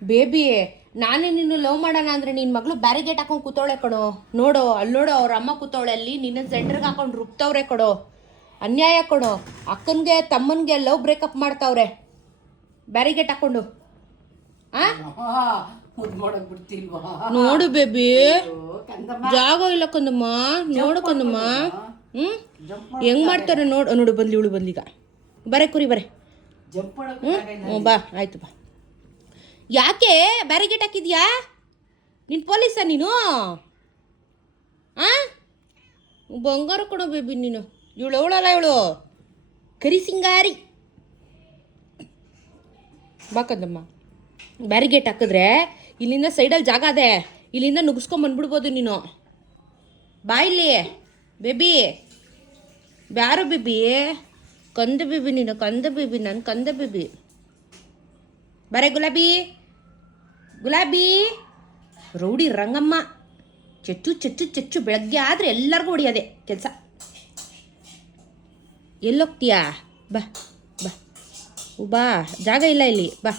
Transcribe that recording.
Baby ನಾನೇ ನಿನ್ನ love ಮಾಡೋಣ ಅಂದರೆ ನಿನ್ನ ಮಗಳು ಬ್ಯಾರಿಗೇಟ್ ಹಾಕೊಂಡು ಕೂತವಳೆ ಕಣೋ. ನೋಡು ಅಲ್ಲಿ ನೋಡು, ಅವ್ರ ಅಮ್ಮ ಕೂತವಳೆ ಅಲ್ಲಿ, ನಿನ್ನ ಸೆಂಟ್ರಿಗೆ ಹಾಕೊಂಡು ರುಬ್ತವ್ರೆ ಕಣೋ. ಅನ್ಯಾಯ ಕಣೋ. ಅಕ್ಕನಿಗೆ ತಮ್ಮನಿಗೆ ಲವ್ ಬ್ರೇಕಪ್ ಮಾಡ್ತಾವ್ರೆ ಬ್ಯಾರಿಗೇಟ್ ಹಾಕೊಂಡು. ನೋಡು ಬೇಬಿ, ಜಾಗ ಇಲ್ಲ ಕಂದಮ್ಮ. ನೋಡು ಕಂದಮ್ಮ, ಹೆಂಗ್ ಮಾಡ್ತಾರೆ ನೋಡು. ನೋಡು ಬಂದ್ಲಿ, ಇವಳು ಬಂದೀಗ. ಬರೇ ಕುರಿ ಬರೇ. ಬಾ ಆಯ್ತು ಬಾ. ಯಾಕೆ ಬ್ಯಾರಿಗೇಟ್ ಹಾಕಿದ್ಯಾ? ನೀನು ಪೊಲೀಸಾ ನೀನು? ಬಂಗಾರ ಕೊಡೋ ಬೇಬಿ ನೀನು. ಇವಳು ಅವಳಲ್ಲ, ಇವಳು ಕರಿ ಸಿಂಗಾರಿ. ಬಾಕಂದಮ್ಮ, ಬ್ಯಾರಿಗೇಟ್ ಹಾಕಿದ್ರೆ ಇಲ್ಲಿಂದ ಸೈಡಲ್ಲಿ ಜಾಗ ಅದೇ, ಇಲ್ಲಿಂದ ನುಗ್ಗಿಸ್ಕೊಂಬಂದ್ಬಿಡ್ಬೋದು ನೀನು. ಬಾ ಇಲ್ಲಿ ಬೇಬಿ. ಬ್ಯಾರು ಬೇಬಿ, ಕಂದ ಬೇಬಿ ನೀನು, ಕಂದ ಬೇಬಿ, ನನ್ನ ಕಂದ ಬೇಬಿ. ಬರೇ ಗುಲಾಬಿ, ಗುಲಾಬಿ. ರೌಡಿ ರಂಗಮ್ಮ. ಚೆಚ್ಚು ಚೆಚ್ಚು ಚೆಚ್ಚು. ಬೆಳಗ್ಗೆ ಆದರೆ ಎಲ್ಲರಿಗೂ ಹೊಡಿಯೋದೆ ಕೆಲಸ. ಎಲ್ಲೋಗ್ತೀಯಾ? ಬಾ ಬಾ ಬಾ, ಜಾಗ ಇಲ್ಲ ಇಲ್ಲಿ, ಬಾ.